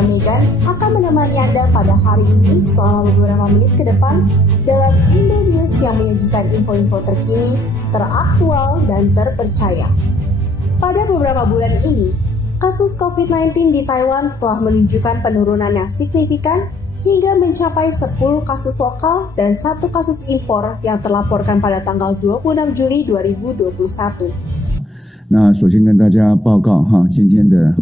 saya Megan akan menemani Anda pada hari ini selama beberapa menit ke depan dalam Indo News yang menyajikan info-info terkini, teraktual, dan terpercaya. Pada beberapa bulan ini, kasus COVID-19 di Taiwan telah menunjukkan penurunan yang signifikan hingga mencapai 10 kasus lokal dan 1 kasus impor yang terlaporkan pada tanggal 26 Juli 2021. 那首先跟大家报告今天的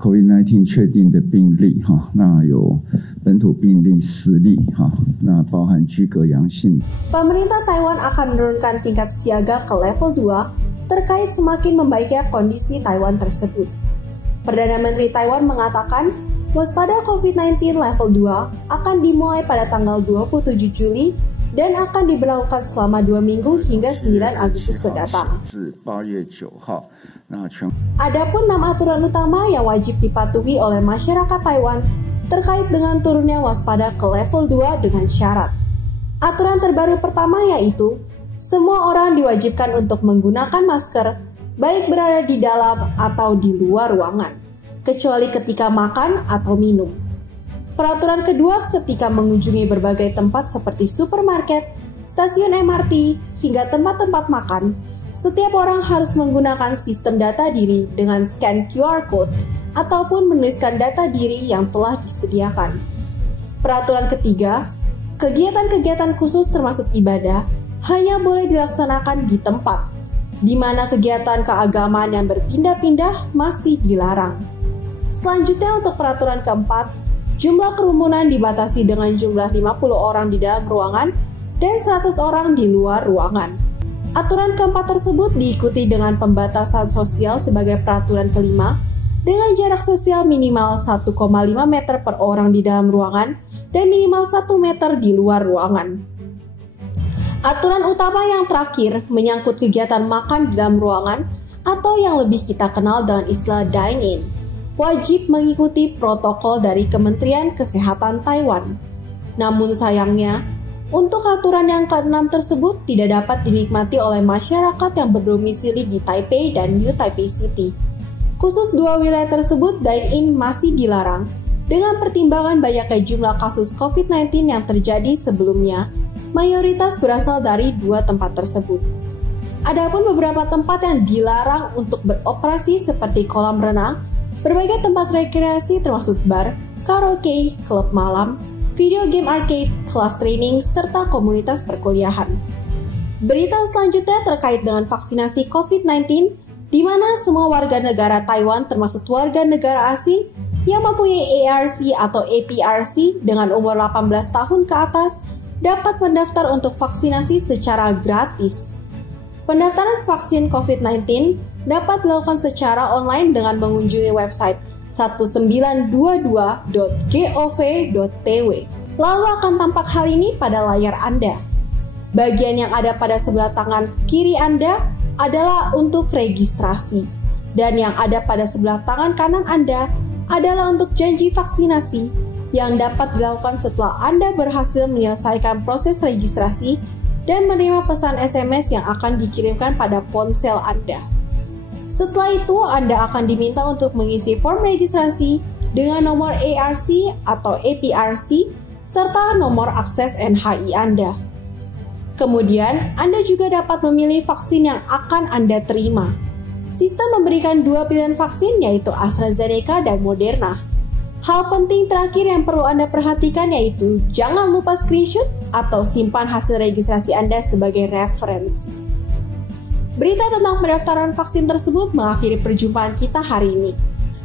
COVID-19 确定的病例那有本土病例10例那包含居隔阳性。 Pemerintah Taiwan akan menurunkan tingkat siaga ke level 2 terkait semakin membaiknya kondisi Taiwan tersebut. Perdana Menteri Taiwan mengatakan waspada COVID-19 level 2 akan dimulai pada tanggal 27 Juli dan akan diberlakukan selama 2 minggu hingga 9 Agustus mendatang. Adapun 6 aturan utama yang wajib dipatuhi oleh masyarakat Taiwan terkait dengan turunnya waspada ke level 2 dengan syarat. Aturan terbaru pertama yaitu semua orang diwajibkan untuk menggunakan masker baik berada di dalam atau di luar ruangan, kecuali ketika makan atau minum. Peraturan kedua ketika mengunjungi berbagai tempat seperti supermarket, stasiun MRT, hingga tempat-tempat makan, setiap orang harus menggunakan sistem data diri dengan scan QR Code ataupun menuliskan data diri yang telah disediakan. Peraturan ketiga, kegiatan-kegiatan khusus termasuk ibadah hanya boleh dilaksanakan di tempat, di mana kegiatan keagamaan yang berpindah-pindah masih dilarang. Selanjutnya untuk peraturan keempat, jumlah kerumunan dibatasi dengan jumlah 50 orang di dalam ruangan dan 100 orang di luar ruangan. Aturan keempat tersebut diikuti dengan pembatasan sosial sebagai peraturan kelima dengan jarak sosial minimal 1,5 meter per orang di dalam ruangan dan minimal 1 meter di luar ruangan. Aturan utama yang terakhir menyangkut kegiatan makan di dalam ruangan atau yang lebih kita kenal dengan istilah dine-in. Wajib mengikuti protokol dari Kementerian Kesehatan Taiwan. Namun sayangnya, untuk aturan yang ke-6 tersebut tidak dapat dinikmati oleh masyarakat yang berdomisili di Taipei dan New Taipei City. Khusus 2 wilayah tersebut, dine-in masih dilarang dengan pertimbangan banyaknya jumlah kasus COVID-19 yang terjadi sebelumnya, mayoritas berasal dari 2 tempat tersebut. Adapun beberapa tempat yang dilarang untuk beroperasi seperti kolam renang, berbagai tempat rekreasi termasuk bar, karaoke, klub malam, video game arcade, kelas training, serta komunitas perkuliahan. Berita selanjutnya terkait dengan vaksinasi COVID-19, di mana semua warga negara Taiwan termasuk warga negara asing yang mempunyai ARC atau APRC dengan umur 18 tahun ke atas dapat mendaftar untuk vaksinasi secara gratis. Pendaftaran vaksin COVID-19 dapat dilakukan secara online dengan mengunjungi website 1922.gov.tw. Lalu akan tampak hal ini pada layar Anda. Bagian yang ada pada sebelah tangan kiri Anda adalah untuk registrasi, dan yang ada pada sebelah tangan kanan Anda adalah untuk janji vaksinasi yang dapat dilakukan setelah Anda berhasil menyelesaikan proses registrasi dan menerima pesan SMS yang akan dikirimkan pada ponsel Anda. Setelah itu, Anda akan diminta untuk mengisi form registrasi dengan nomor ARC atau APRC serta nomor akses NHI Anda. Kemudian, Anda juga dapat memilih vaksin yang akan Anda terima. Sistem memberikan 2 pilihan vaksin yaitu AstraZeneca dan Moderna. Hal penting terakhir yang perlu Anda perhatikan yaitu jangan lupa screenshot atau simpan hasil registrasi Anda sebagai reference. Berita tentang pendaftaran vaksin tersebut mengakhiri perjumpaan kita hari ini.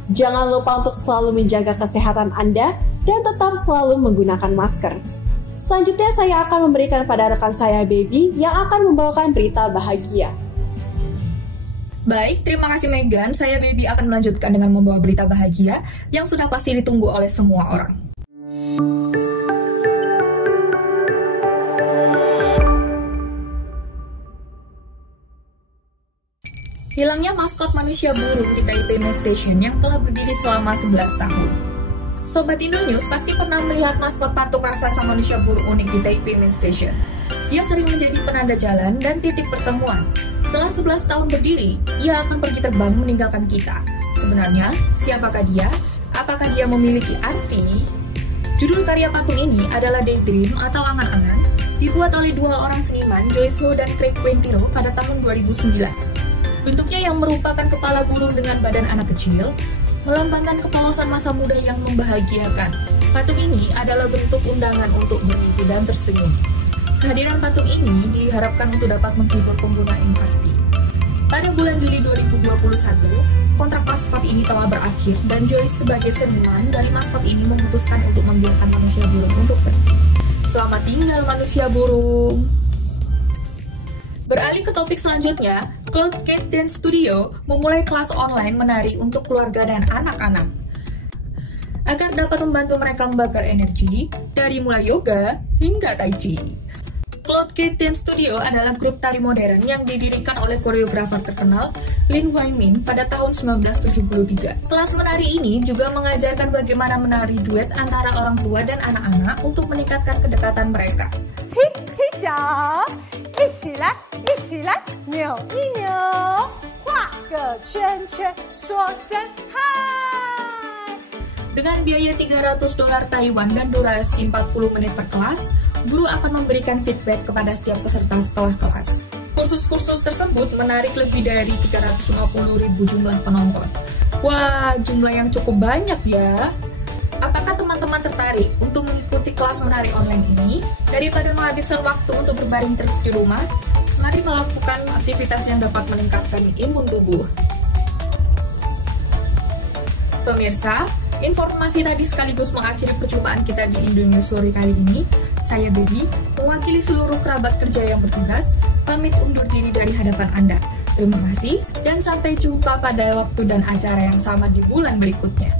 Jangan lupa untuk selalu menjaga kesehatan Anda dan tetap selalu menggunakan masker. Selanjutnya saya akan memberikan pada rekan saya Baby yang akan membawakan berita bahagia. Baik, terima kasih Megan. Saya Baby akan melanjutkan dengan membawa berita bahagia yang sudah pasti ditunggu oleh semua orang. Hilangnya maskot manusia burung di Taipei Main Station yang telah berdiri selama 11 tahun. Sobat Indo News pasti pernah melihat maskot patung raksasa manusia burung unik di Taipei Main Station. Dia sering menjadi penanda jalan dan titik pertemuan. Setelah 11 tahun berdiri, ia akan pergi terbang meninggalkan kita. Sebenarnya, siapakah dia? Apakah dia memiliki arti? Judul karya patung ini adalah Daydream atau Angan-Angan, dibuat oleh dua orang seniman, Joyce Ho dan Craig Quintero pada tahun 2009. Bentuknya yang merupakan kepala burung dengan badan anak kecil, melambangkan kepolosan masa muda yang membahagiakan. Patung ini adalah bentuk undangan untuk bermimpi dan tersenyum. Kehadiran patung ini diharapkan untuk dapat menghibur pengguna MRT. Pada bulan Juli 2021, kontrak maskot ini telah berakhir dan Joyce sebagai seniman dari maskot ini memutuskan untuk membiarkan manusia burung untuk pergi. Selamat tinggal manusia burung. Beralih ke topik selanjutnya, Cloud Gate Dance Studio memulai kelas online menari untuk keluarga dan anak-anak. Agar dapat membantu mereka membakar energi dari mulai yoga hingga tai chi. Cloud Gate Dance Studio adalah grup tari modern yang didirikan oleh koreografer terkenal Lin Wai Min pada tahun 1973. Kelas menari ini juga mengajarkan bagaimana menari duet antara orang tua dan anak-anak untuk meningkatkan kedekatan mereka. 踢脚，一起来，一起来，扭一扭，画个圈圈，说声嗨。 Dengan biaya $300 Taiwan dan durasi 40 menit per kelas, guru akan memberikan feedback kepada setiap peserta setelah kelas. Kursus-kursus tersebut menarik lebih dari 350.000 jumlah penonton. Wah, jumlah yang cukup banyak ya. Apakah teman-teman tertarik untuk mengikuti kelas menari online ini? Daripada menghabiskan waktu untuk berbaring terus di rumah, mari melakukan aktivitas yang dapat meningkatkan imun tubuh. Pemirsa, informasi tadi sekaligus mengakhiri perjumpaan kita di Indonews Sore kali ini. Saya Baby, mewakili seluruh kerabat kerja yang bertugas, pamit undur diri dari hadapan Anda. Terima kasih, dan sampai jumpa pada waktu dan acara yang sama di bulan berikutnya.